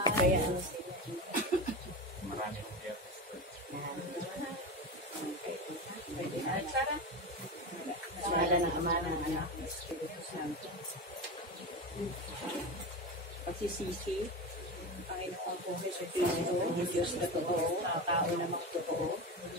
Kaya ano Maraming biyernes po. sa ngalan ng Ama ng Anak ng Espiritu Santo. Pagsisisi, Panginoon po Hesus Kristo, Diyos na totoo, tao namang totoo,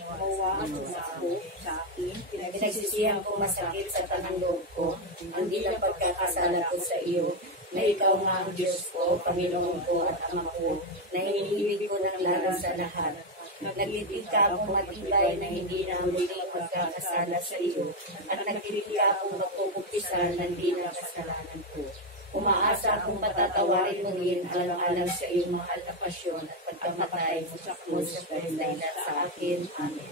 mawa at umako sa akin, pinagsisisihan ko masakit sa tanang loob ko, ang bilang pagkakasala ko sa iyo, na ikaw nga ang Diyos ko, Panginoon ko at Ama ko, na iniibig ko ng lahat sa lahat. Nagtitig ka akong matibay na hindi na muling magkakasala sa iyo, at nagtitig ka akong magpupupisan ng di na kasalanan ko. Umaasa akong patatawarin mo rin alang-alang sa iyong mahal na pasyon at pagkamatay mo sa krus sa pagdahilan sa akin. Amen.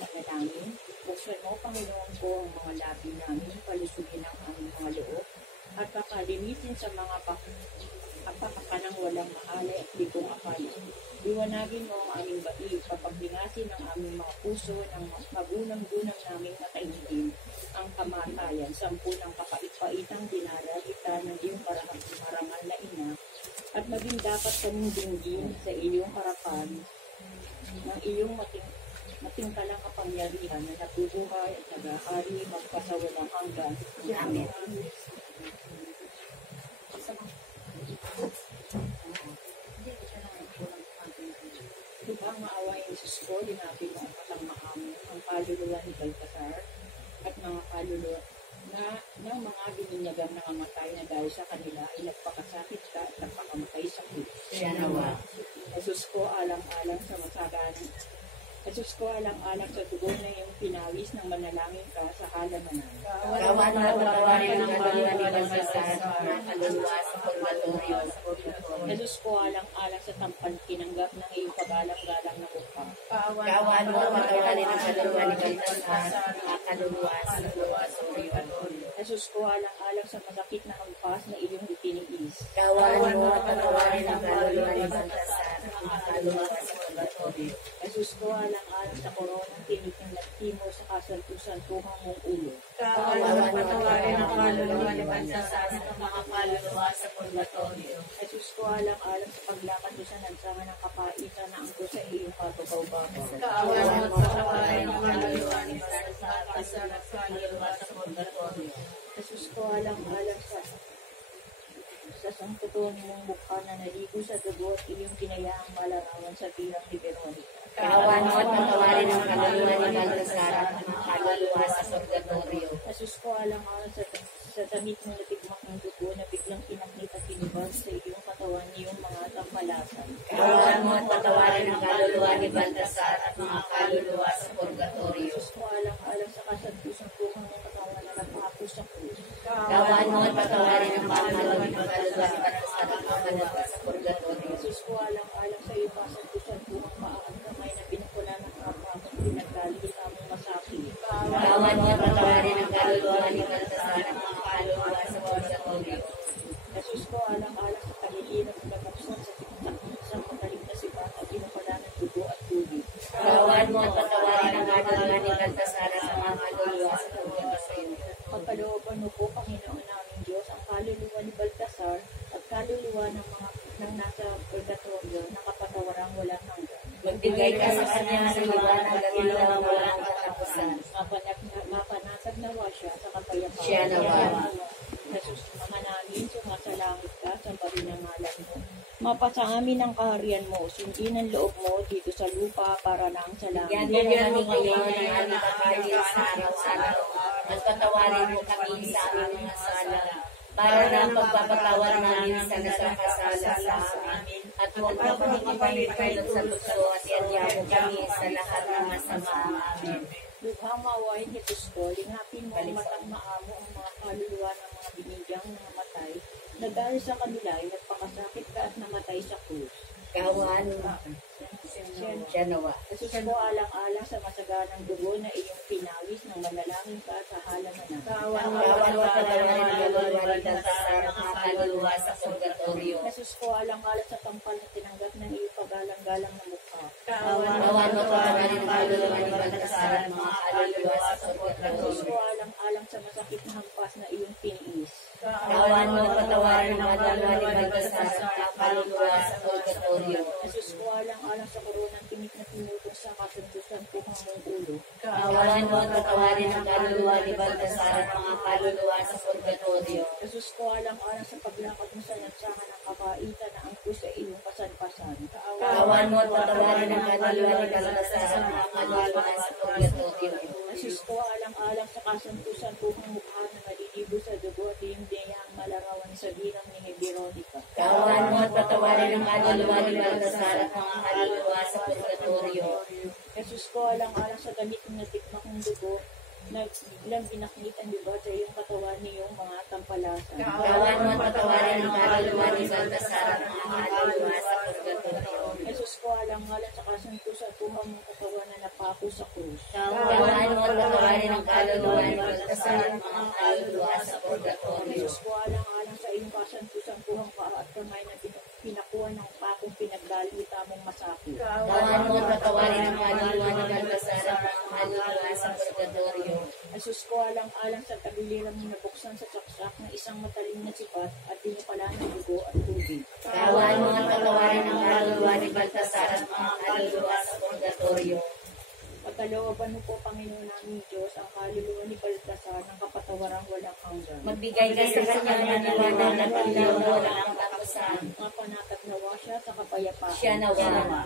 Panalangin, buksan mo, Panginoon ko, ang mga labi namin, palusugin ang aming mga loob, at pakalinisin sa mga apakanang walang mahalay at ligong akala. Liwanagin mo ang aming bai, papagbingasin ang aming mga puso ng magunang-gunang naming matainigin ang kamatayan, sampu ng kapait-paitang dinaralita ng iyong marangal na ina, at maging dapat kaming dinggin sa iyong harapan ng iyong matingkalang kapangyarihan na nabubuhay at nag-ahari magpasawalang hanggan. Amen. Lubhang maawain Diyos ko, linapin mo ang kasamahan ang kaluluwa ni Baltasar at mga kaluluwa ng mga bininyagang nangamatay na dahil sa kanila ay nagpakasakit ka at nagpakamatay sa krus. Jesus ko, alang-alang sa masaganang Jesus ko, alang-alang sa tugon na iyong pinawis ng manalangin ka sa halamanan. Kawan mo patawarin ang kaluluwa ni Baltasar, ang kaluluwa sa purgatorio. Jesus ko, alang-alang sa tampal tinanggap ng iyong pagalang-galang na mukha. Kawan mo patawarin ang kaluluwa ni Baltasar, ang kaluluwa sa purgatorio. Jesus ko, alang-alang sa masakit na hampas na iyong itiniis. Kawan mo patawarin ang kaluluwa ni Baltasar, ang kaluluwa sa purgatorio. Jesus ko, alang-alang sa koronang tinitingnan mo sa kasantu-santuhang mong ulo. Kawan mo patawarin ang kaluluwa ni Baltasar, ang mga kaluluwa sa purgatorio. Jesus ko, alang-alang sa paglakad mo sa lansangan ng kapaitan na angko sa iyong patubaw-babaw. Kawan mo patawarin ang kaluluwa ni Baltasar, ang kaluluwa sa purgatorio. Jesus ko, alang-alang sa sangtutuan mong mukha na naligo sa dugo at iyong ginayahang malarawan sa bilang ni Veronica. Kawan mo patawarin ang kaluluwa ni Baltasar, ang mga kaluluwa sa purgatorio. Jesus ko, alang-alang sa damit mo natigmak ng dugo na biglang pinaknit at pinibag sa iyong katawan niyong mga tampalasan. Kawan mo patawarin ang kaluluwa ni Baltasar, ang mga kaluluwa sa purgatorio. Jesus ko, alang-alang sa kasantu-santuhang ng katawan na nagpahapos sa krus. Kawan mo patawarin ang kaluluwa ni Baltasar, ang mga kaluluwa sa purgatorio. Jesus ko, alang-alang sa iyong kasantu-santuhang paangat kamay na pinakula ng kapwa at pinagdalit among masakit. Kawan mo patawarin ang kaluluwa ni Baltasar, ang mga kaluluwa sa purgatorio. Jesus ko, alang-alang sa kalilin at nabuksan sa magaling na sibat at pinakula ng dugo at tubig. Kawan mo patawarin ang kaluluwa ni Baltasar, ang mga kaluluwa sa purgatorio. Pagkalooban mo po, Panginoon naming Diyos, ang kaluluwa ni Baltasar at kaluluwa ng mga nang nasa purgatorio na kapatawarang walang hanggan. Magbigay ka sa kanya sa liwanag at ilaw na walang katapusan. Mapanatag nawa siya sa kapayapaan. Siya nawa. Jesus, mga namin, sumasalangit ka sa bari ng ngalan mo. Mapasa amin ang kaharian mo, sundin ang loob mo dito sa lupa para nang sa langit. Yan mo ngayon ang aming kakainin sa araw-araw at patawarin mo kami sa aming mga sala para na pagpapatawar namin sa nasakasala sa amin at huwag mo kami ipahintulot sa tukso at iadya mo kami sa lahat ng masama. Amen. Lubhang maawain ni Kristo, lingapin mo ang matang maamo ang mga kaluluwa ng mga binigyang namatay na dahil sa kanila ay nagpakasakit ka at namatay sa krus. Kawan siya nawa. Jesus ko, alang-alang sa masaganang dugo na iyong pinawis ng manalangin ka sa halamanan. Kawan mo patawarin ang kaluluwa ni Baltasar, ang mga kaluluwa sa purgatorio. Jesus ko, alang-alang sa tampal na tinanggap ng iyong pagalang-galang na mukha. Kawan mo patawarin ang kaluluwa ni Baltasar, ang mga kaluluwa sa purgatorio. Jesus ko, alang-alang sa masakit na hampas na iyong tiniis. Kawan mo patawarin ang kaluluwa ni Baltasar, ang mga kaluluwa sa purgatorio. purgatorio. Jesus ko alang-alang sa koronang tinik na pinutong sa kasundusan po ng mong ulo. Kawan mo at patawarin ang kaluluwa ni Baltasar at mga kaluluwa sa purgatorio. Jesus ko alang-alang sa paglakad mo sa lansangan ng kabaitan na angko sa iyong pasan-pasan. Kawan mo at patawarin ang kaluluwa ni Baltasar at mga kaluluwa sa purgatorio. Jesus ko alang-alang sa kasundusan po ng mukha na malilibo sa dugo at iyong diyang malarawan sa bilang ni Veronica. Kawan mo at patawarin ang kaluluwa ni Baltasar at mga kaluluwa sa purgatorio. Jesus ko alang-alang sa gamit ng natikma kong dugo na biglang binaknit ang diba sa iyong katawan niyong mga tampalasan. Kawan mo at patawarin ang kaluluwa ni Baltasar at mga kaluluwa sa purgatorio. Jesus ko alang-alang sa kasundusan po ng katawan na napako sa krus. Kawan mo at patawarin ang kaluluwa ni Baltasar at mga kaluluwa sa purgatorio. Jesus ko alang-alang sa iyong kasundusan po ang paa at kamay na pinakuha ng pakong pinagdalita mong masakit. Kawan mo at patawarin ang kaluluwa ni Baltasar at mga kaluluwa sa purgatorio. Jesus ko alang-alang sa tagiliran mo nabuksan sa saksak na isang matalim na sipat at pinapala ng dugo at tubig. Kawan mo at patawarin ang kaluluwa ni Baltasar at mga kaluluwa sa purgatorio. Pagkalooban mo po, Panginoon namin Diyos, ang kaluluwa ni Baltasar ng kapatawarang walang hanggan. Magbigay ka sa kanya ng liwanag at ilaw na walang katapusan. Mapanatag nawa siya sa kapayapaan. Siya nawa.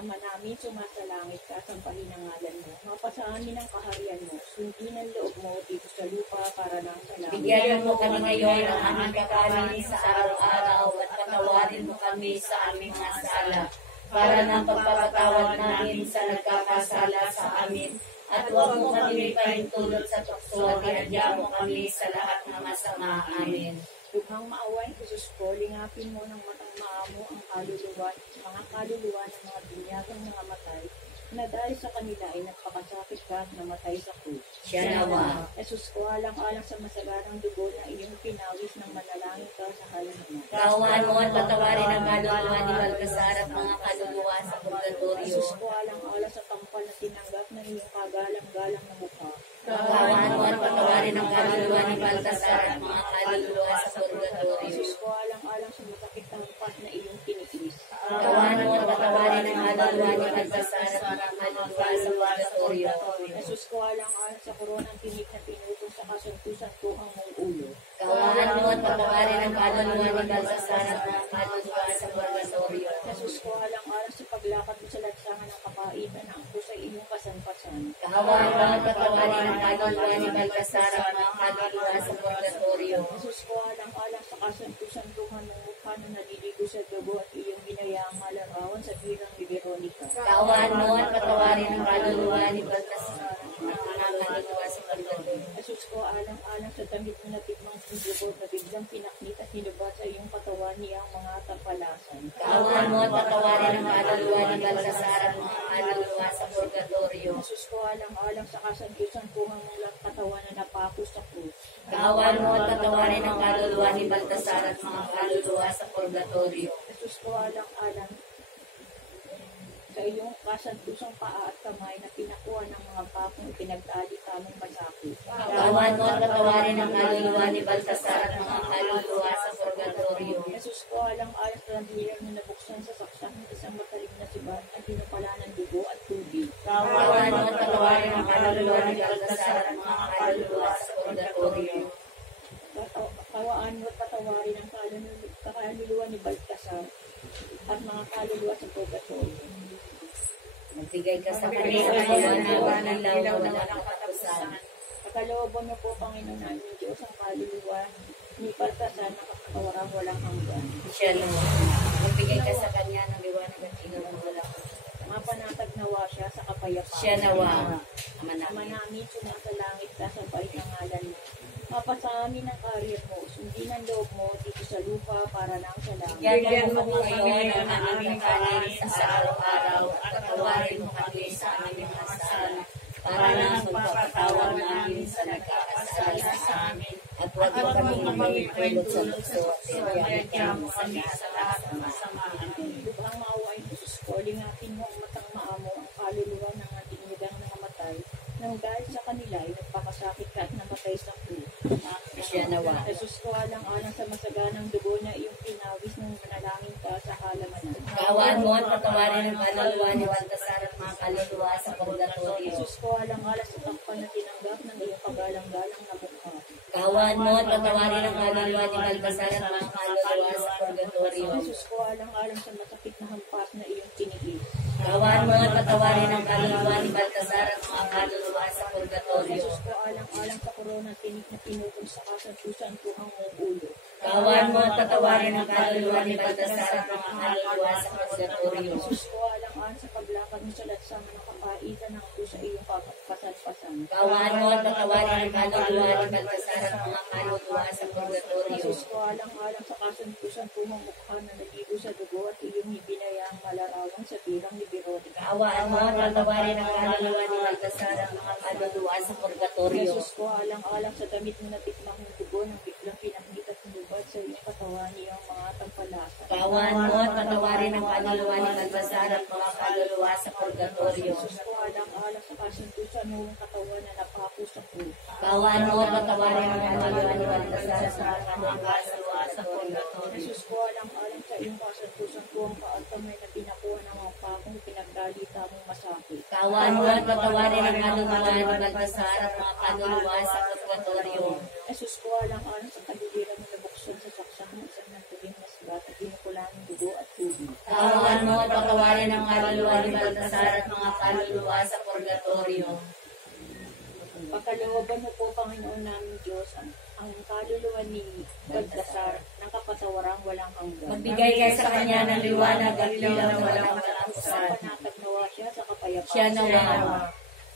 Ama namin, sumasalangit ka, sampahin ang ngalan mo. Mapasa amin ang kaharian mo. Sundin ang loob mo dito sa lupa para lang sa langit. Bigyan mo kami ngayon ng aming kakanin sa araw-araw at patawarin mo kami sa aming mga sala para ng pagpapatawad namin sa nagkakasala sa amin. At huwag mo kami pahintulot sa tukso at ihadya mo kami sa lahat ng masama. Amen. Dughang maawain, Jesus ko, lingapin mo ng matang maamo ang kaluluwa, mga kaluluwa ng mga binyagang mga matay, na dahil sa kanila ay nagpakasakit ka at namatay sa krus. Siya nawa. Jesus ko, alang-alang sa masaganang dugo na iyong pinawis ng manalangin ka sa halaman. Kawan mo at patawarin ang kaluluwa ni Baltasar at mga kaluluwa sa purgatorio. Jesus ko, alang-alang sa tampal na tinanggap ng iyong kagalang-galang na mukha. Kawan mo at patawarin ang kaluluwa ni Baltasar at mga kaluluwa sa purgatorio. Jesus ko, alang-alang sa masakit na hampas na iyong tiniis. Kawan mo at patawarin ang kaluluwa ni Baltasar at mga kaluluwa sa purgatorio. Jesus ko, alang-alang sa koronang tinik na pinutong sa kasuntusan ko ang mong ulo. Kawan mo at patawarin ang kaluluwa ni Baltasar at mga kaluluwa sa purgatorio. Jesus ko, alang-alang sa paglakad mo sa lansangan ng kapaitan na angko sa iyong kasan-pasan. Kawan mo at patawarin ang kaluluwa ni Baltasar at mga kaluluwa sa purgatorio. Jesus ko, alang-alang sa kasuntusan ko ng mukha na naliligo sa dugo at iyong binayaang malarawan sa bilang ni Veronica. Kawan mo at patawarin ang kaluluwa ni Baltasar at mga kaluluwa sa purgatorio. Jesus ko, alang-alang sa damit mo na tikmang dugo na biglang pinaknit at hinubat sa iyong katawan niyang mga tampalasan. Kawan mo at patawarin ang kaluluwa ni Baltasar at mga kaluluwa sa purgatorio. Jesus ko, alang-alang sa kasantusan ko ng mulang katawan na napako sa krus. Kawan mo at patawarin ang kaluluwa ni Baltasar at mga kaluluwa sa purgatorio. Jesus ko, alang-alang sa iyong kasantusang paa at kamay na pinakuha ng mga pakong pinagtali kamong masakit. Kawan mo at patawarin ang kaluluwa ni Baltasar at mga kaluluwa sa purgatorio. Jesus ko, alang-alang sa bilang na nabuksan sa saksak ng isang matalim na sibat at pinapala ng dugo at tubig. Kawan mo at patawarin ang kaluluwa ni Baltasar at mga kaluluwa sa purgatorio. Kawaan mo at patawarin ang kaluluwa ni Baltasar at mga kaluluwa sa purgatorio. Magbigay ka sa kanya ng liwanag at ilaw na walang katapusan. Pagkalooban mo po, Panginoon namin Diyos, ang kaluluwa ni Baltasar na kapatawarang walang hanggan. Siya nawa. Magbigay ka sa kanya ng liwanag at ilaw na walang katapusan. Mapanatag nawa siya sa kapayapaan. Siya nawa. Ama Ama namin. namin, sumasalangit ka sa bait ng ngalan mo. Mapasa amin ang karir mo, sundin ang loob mo dito sa lupa para lang sa langit. Bigyan mo kami ngayon ng aming kanin sa araw-araw at patawarin mo kami sa aming mga sala para ng pagpapatawad namin sa nagkakasala sa amin at huwag mo kami pulot sa tukso at ihadya mo kami sa lahat ng masama. Lubhang maawain Jesus ko, lingapin mo ang matang maamo ang kaluluwa ng ating nilang nangamatay nang dahil sa kanila ay nagpakasakit ka at namatay sa krus. Siya nawa. Jesus ko, alang-alang sa masaganang dugo na iyong pinawis ng manalangin ka sa halamanan. Kaawaan mo at patawarin ang kaluluwa ni Baltasar at mga kaluluwa sa purgatorio. Jesus ko, alang-alang sa takpan na tinanggap ng iyong pagalang-galang na mukha. Kaawaan mo at patawarin ang kaluluwa ni Baltasar at mga kaluluwa sa purgatorio. Jesus ko, alang-alang sa masakit na hampas na iyong tiniis. Kaawaan mo at patawarin ang kaluluwa ni Baltasar at mga kaluluwa sa purgatorio. Jesus ko, alang-alang sa korona tinik na pinutol sa kasantusan tuhang mong ulo. Kaawaan mo at patawarin ang kaluluwa ni Baltasar at mga kaluluwa sa purgatorio. Jesus ko, alang-alang sa paglakad mo sa lansangan ng kapaitan ng ako sa iyong kapasan-pasan. Kaawaan mo at patawarin ang kaluluwa ni Baltasar at mga kaluluwa sa purgatorio. Jesus ko, alang-alang sa kasantusan tuhang mukha na naligo sa dugo at iyong ibinayaang malarawan sa bilang ni Veronica. Kaawaan mo at patawarin ang kaluluwa ni Baltasar at mga kaluluwa sa purgatorio. Jesus ko, alang-alang sa damit mo na tikmang ng dugo ng biglang pinakita at nilubad sa iyong katawan niyang mga tampalasa. Kaawaan mo at patawarin ang kaluluwa ni Baltasar at mga kaluluwa sa purgatorio. Jesus ko, alang-alang sa kasuntusan mo ang katawan na napako sa krus. Kaawaan mo at patawarin ang kaluluwa ni Baltasar at mga kaluluwa sa purgatorio. Jesus ko, alang-alang sa iyong kasuntusan ko ang kaatamay na pinakuha ng mga pakong pinagdalita mong masakit. Kaawaan mo at patawarin ang kaluluwa ni Baltasar at mga kaluluwa sa purgatorio. Jesus ko, alang-alang sa kadiliran mo nabuksan sa saksang isang nagtuwing masbat at pinukulaan ng dugo at tubig. Kaawaan mo at patawarin ang kaluluwa ni Baltasar at mga kaluluwa sa purgatorio. Pagkalooban mo po, Panginoon namin Diyos, ang kaluluwa ni Baltasar ng kapatawarang walang hanggan. Magbigay kayo sa kanya ng liwanag at ilaw na walang Sa katapusan. panatag nawa siya sa kapayapaan. Siya nawa.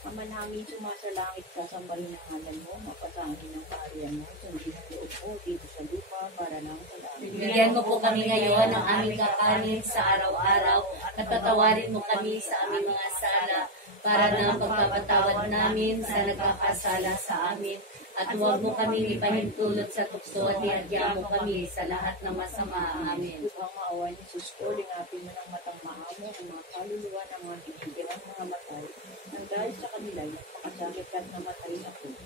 Ama namin, sumasalangit ka, sambahin ang ngalan mo, mapasangin ang kaharian mo, sundin ang loob mo dito sa lupa, para lang sa langit. Bigyan mo po kami ngayon ng aming kakanin sa araw-araw at tatawarin mo kami sa aming mga sala para ng pagpapatawad namin sa nagkakasala sa amin. At huwag mo kami ipahintulot sa tukso at iadya mo kami sa lahat ng masama. Amen. Upang maawa ni Jesus ko, lingapin mo ng matang maamo ang mga kaluluwa ng mga tinigirang mga matay. Nang dahil sa kanila, yung makasakit at namatay sa krus.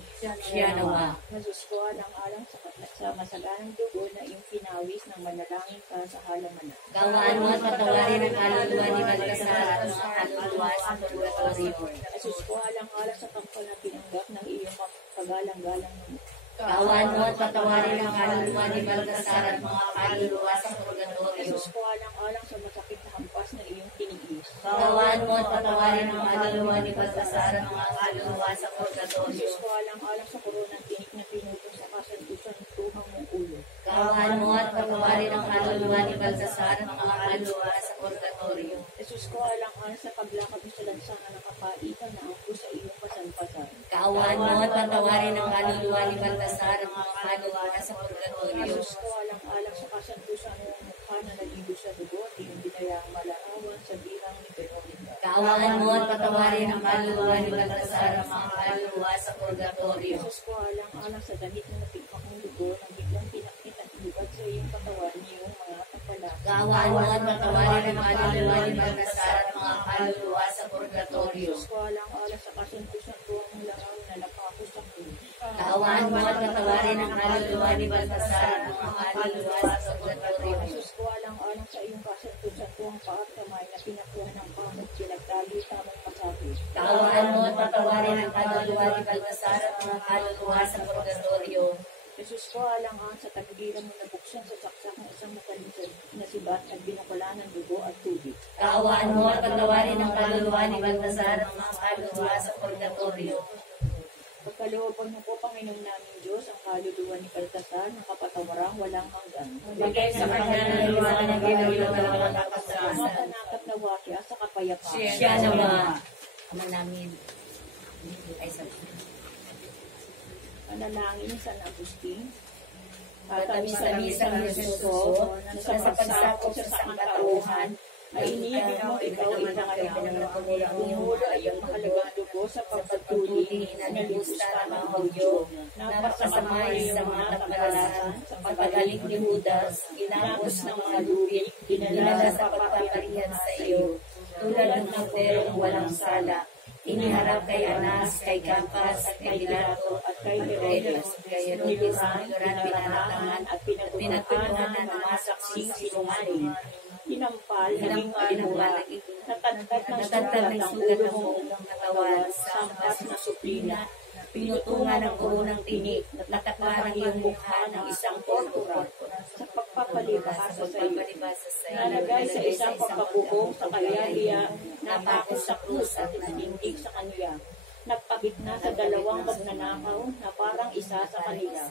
Siya nawa. Jesus ko, alang-alang sa masaganang dugo na iyong pinawis ng manalangin ka sa halaman. Kaawaan mo at patawarin ang kaluluwa ni Baltasar at mga kaluluwa sa purgatorio. Jesus ko, alang-alang sa tangkal na tinanggap ng iyong pagalang-galang mo. Kaawaan mo at patawarin ang kaluluwa ni Baltasar at mga kaluluwa sa purgatorio. Jesus ko, alang-alang sa masakit na hampas na iyong tinigis. Kaawaan mo at patawarin ang kaluluwa ni Baltasar at mga kaluluwa sa purgatorio. Jesus ko, alang-alang sa koronang tinik na pinutol sa kasantusan tuhang mong ulo. Kaawaan mo at patawarin ang kaluluwa ni Baltasar at mga kaluluwa sa purgatorio. Jesus ko, alang-alang sa paglakad mo sa lansangan ng kapaitan na angko sa iyong pasan-pasan. Kaawaan mo at patawarin ang kaluluwa ni Baltasar at mga kaluluwa sa purgatorio. Jesus ko, alang-alang sa kasantusan ng mukha na naligo sa dugo at iyong binayaang malarawan sa bilang ni Veronica. Kaawaan mo at patawarin ang kaluluwa ni Baltasar at mga kaluluwa sa purgatorio. Jesus ko, alang-alang sa damit na natikmak ng dugo ng biglang pinakit at ilubad sa iyong katawan niyong mga kapalasa. Kaawaan mo at patawarin ang kaluluwa ni Baltasar at mga kaluluwa sa purgatorio. Jesus ko, alang-alang sa kasantusan ko ang laraw na napako sa krus. Kaawaan mo at patawarin ang kaluluwa ni Baltasar at mga kaluluwa sa purgatorio. Jesus ko, alang-alang sa iyong kasantusan ko ang paat kamay na pinakuha ng pamot pinagdalita mong masakit. Kaawaan mo at patawarin ang kaluluwa ni Baltasar at mga kaluluwa sa purgatorio. Jesus ko, alang-alang sa tagiliran mo nabuksan sa saksak ng isang mukalisod na sibat at binakula ng dugo at tubig. Kaawaan mo at patawarin ang kaluluwa ni Baltasar at mga kaluluwa sa purgatorio. Pagkalooban mo po, Panginoon namin Diyos, ang kaluluwa ni Baltasar ng kapatawarang walang hanggan. Bigay sa kanya ng liwanag at ilaw na walang katapusan. Matanakap na wakya sa kapayapaan. Siya nawa. Ama namin. Ay, sabi. Panalangin sa San Agustin. Tamis-tamisang Jesus ko, na sa pagsakop sa sangkatauhan, ay iniibig mo ikaw ipangalan. Umulo ay iyong mahalagang dugo sa pagpatuloy na nilusta ng mga Hudyo. Napakasamay sa mga tampalasan, sa pagkagaling ni Judas, inapos ng mga lubid, dinala sa pagpaparihan sa iyo. Tulad ng naperong walang sala, iniharap kay Anas, kay Capas, kay Pilato, at kay Herodes, niluhan, pinaratangan, at pinagtuhanan ng mga saksing sinungaling. Tinampal, naging armura. Natagtad ng Natatag ng sugat sugat ng unang katawan, sampas na suplina. pinutungan ng unang tinik, natakpan ang iyong mukha ng isang tortura Sa pagpapalibhasa sa iyo. Nalagay sa isang pagpapalibhasa pagkabubong sa kayaliya, napako sa krus at itindig sa kanya. Nagpagitna sa dalawang magnanakaw na parang isa sa kanila.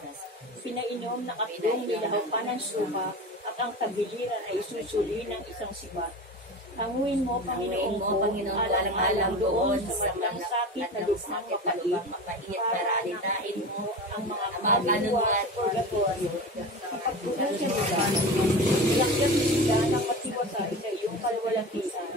Pinainom na katlong nilahaw pa ng suka at ang tabiliran ay isusuli ng isang sibat. Hanguin mo, Panginoon ko, alang-alang doon sa madlang sakit na lupang mapait, paralitahin mo ang mga kaluluwa at purgatorio. Kapag puno siya nila, ilakyat mo sila ng matiwasay sa iyong kalwalatian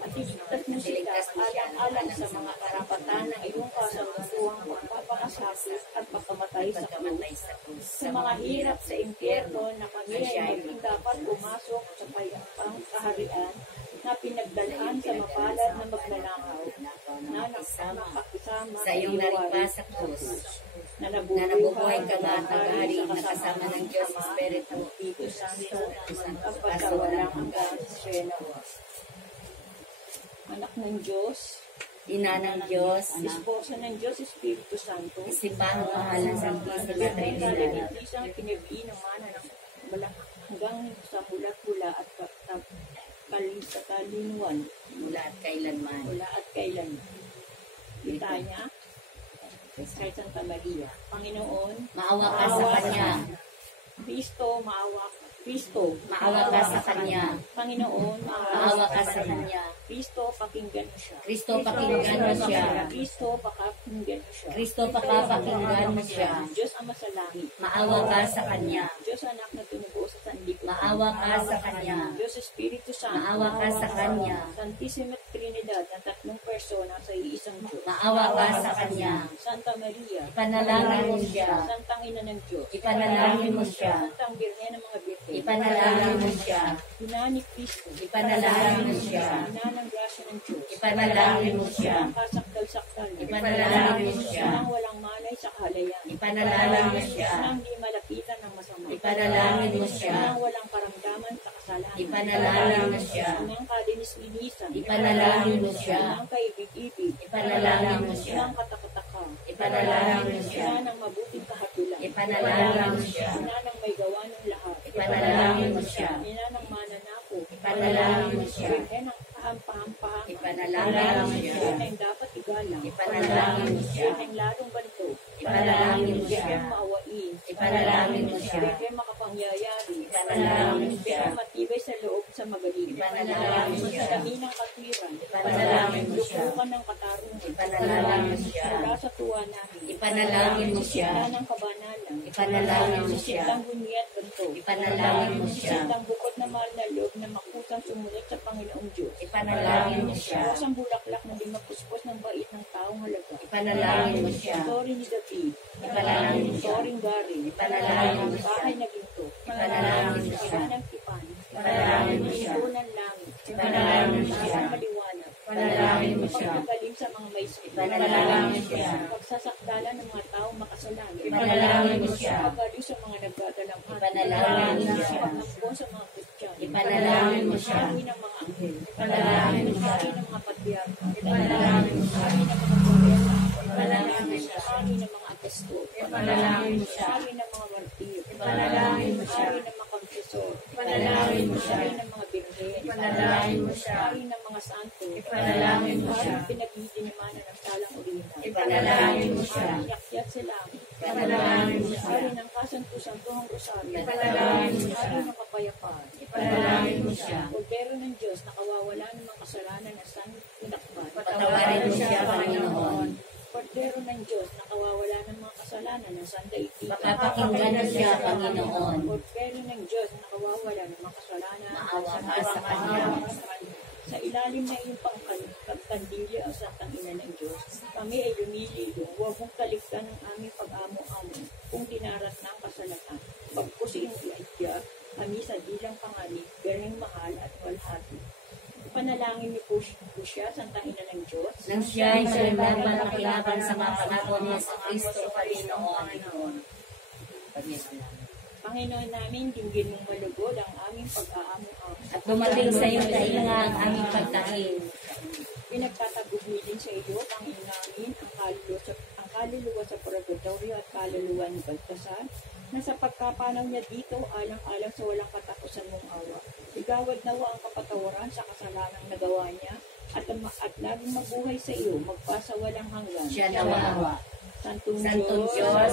at iligtas mo sila alang-alang sa mga karapatan ng iyong kasampuang pagpapakasakit at pagkamatay sa krus. Sa mga hirap sa impyerno na kami ay maging dapat pumasok sa payapang kaharian na pinagdalaan sa mapalad na magnanakaw na nakakisama sa iyong narikpa sa krus, na nabubuhay ka nga at naghahari na kasama ng Diyos Espiritu, Espiritu Santo, ang pagkawalang hanggan Shenawa. Anak ng Diyos, Ina ng Diyos, Esposa ng Diyos, Espiritu Santo, Simbahang mahal ng Santisima Trinidad, isang pinag-iinaman ng hanggang sa mula-mula at katalinuan, mula at kailanman. mula at kailan. Litanya, kay Santa Maria. Panginoon, Maawa ka sa Kanya, Kristo, maawa ka. Kristo, maawa ka sa Kanya, Panginoon, maawa ka sa Kanya. Kristo, pakinggan mo siya. Kristo, pakinggan mo siya. Kristo, pakinggan mo siya. Kristo, pakapakinggan mo siya. Diyos Ama sa langit. Maawa ka sa Kanya, Diyos Anak na tumubo sa sandigan. maawa ka sa Kanya, Diyos Espiritu Santo. maawa ka sa Kanya, Santissima Trinidad na tatlong persona sa iisang Diyos. maawa ka sa Kanya. Santa Maria. Ipanalangin mo siya, Santang Ina ng Diyos. ipanalangin mo siya, Santang Birhen ng mga Birhen. ipanalangin mo siya, Ina ni Kristo. ipanalangin mo siya, Ina ng grasya ng Diyos. ipanalangin mo siya, Ang kasakdal-sakdal. ipanalangin mo siya, Ang walang malay sa kahalayan. ipanalangin mo siya, Ang di malapitan ng masama. ipanalangin mo siya, Ang walang karamdaman sa kasalanan. ipanalangin mo siya, Ang kalinis-linisan. ipanalangin mo siya, Ang kaibig-ibig. ipanalangin mo siya, Ang katakot-takam. ipanalangin mo siya, Ina ng mabuting kahatulan. ipanalangin mo siya, Ina ng may gawa ng lahat. ipanalangin mo siya, Ina ng mananako. ipanalangin mo siya, Birhen ng kahampahang. ipanalangin mo siya, Birhen ng dapat igalang. ipanalangin mo siya, Birhen ng lalong banto. ipanalangin mo siya, Birhen maawain. ipanalangin mo siya, Birhen makapangyayari. ipanalangin mo siya, Birhen matibay sa loob sa magaling. ipanalangin mo siya, Sa dahinang katwiran. ipanalangin mo siya, Lukukan ng katarungan. ipanalangin mo siya, Mula sa tuwa namin. ipanalangin mo siya, Sitang ng kabanalan. ipanalangin mo siya, Sitang bunyi at ganto. ipanalangin mo siya, Sitang bukod na mahal na loob na makusang sumunod sa Panginoong Diyos. ipanalangin mo siya, Pusang bulaklak na di mapuspos ng bait ng taong halaga. ipanalangin mo siya, Story ni David. ipanalangin mo siya, Storing Gary. ipanalangin mo siya, Bahay na ginto. ipanalangin mo siya, Ng tipan. ipanalangin mo siya, Ito ng langit. ipanalangin mo siya, Ang maliwanag. ipanalangin mo siya, Pagkagaling sa mga may sakit. ipanalangin mo siya, Pagsasakdalan ng mga taong makasalanan. ipanalangin mo siya, Pagaliw sa mga nagdadalamhan. ipanalangin mo siya, Pagtakbo sa mga Kristiyano. ipanalangin mo siya, Hari ng mga anghel. ipanalangin mo siya, Hari ng mga patriarka. ipanalangin mo siya, Hari ng mga propeta. ipanalangin mo siya, Hari ng mga apostol. ipanalangin mo siya, Hari ng mga martir. ipanalangin mo siya, Hari ng mga konfesor. ipanalangin mo siya, Hari ng mga birhen. ipanalangin mo siya, Hari ng mga santo. ipanalangin mo siya, Hari ng pinagdidinimanan ng salang urina. ipanalangin mo siya, Hari yakyat sa langit. ipanalangin mo siya, Hari ng kasanto-santohang rosaryo. ipanalangin mo siya, Hari ng kapayapaan. ipanalangin mo siya, Kordero ng Diyos na kawawala ng mga kasalanan na sang tinakpan. patawarin mo siya, Panginoon, Kordero ng Diyos na kawawala ng mga kasalanan ng sandaigdig. mapapakinggan mo siya, Panginoon, Kordero ng Diyos na kawawala ng mga kasalanan maawa ka sa Kanya, sa ilalim ng iyong pagkandili ang Santang Ina ng Diyos, kami ay lumililong, huwag mong kaligtan ng aming pag-amo-amo kung dinaras ng kasalatan. Pagpusin mo iadya, kami sa dilang panganib, bereng mahal at walhati. Panalangin niyo po siya, Santang Ina ng Diyos, nang siya ay salimbang nakilaban sa mga pangako niya sa Kristo, Panginoon. Panginoon. Panginoon namin, dinggin mong malugod ang aming pag-aamo-amo. At dumating sa iyong kainga ang aming pagtahin. Pinagtatagubilin din sa iyo, Panginoon namin, ang kaluluwa sa purgatorio at kaluluwa ni Baltasar, na sa pagkapanaw niya dito, alang-alang sa walang katapusan mong awa. Igawad nawa ang kapatawaran sa kasalanang nagawa niya, at laging mabuhay sa iyo, magpasawalang hanggan. Siya nawa. Santong Santong Diyos,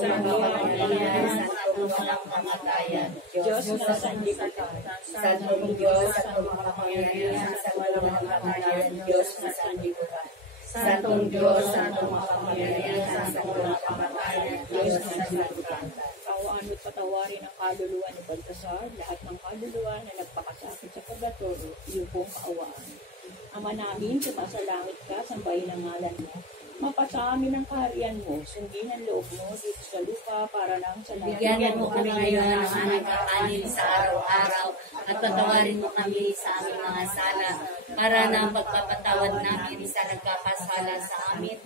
Santong Makapangyarihan, Santong Walang Kamatayan, Diyos na sanlibutan. Santong Diyos, Santong Makapangyarihan, Santong Walang Kamatayan, Diyos na sanlibutan. Santong Diyos, Santong Makapangyarihan, Santong Walang Kamatayan, Diyos na sanlibutan. Kawaan mo't patawarin ang kaluluwa ni Baltasar, lahat ng kaluluwa na nagpakasakit sa purgatorio, iyong pong kaawaan. Ama namin, sumasalangit ka, sambahin ang ngalan mo. Mapasa amin ang kaharian mo, sundin ang loob mo dito sa lupa para lang sa langit. Bigyan mo kami ngayon ng aming kakanin sa araw-araw at patawarin mo kami sa aming mga sala para na pagpapatawad namin sa nagkakasala sa amin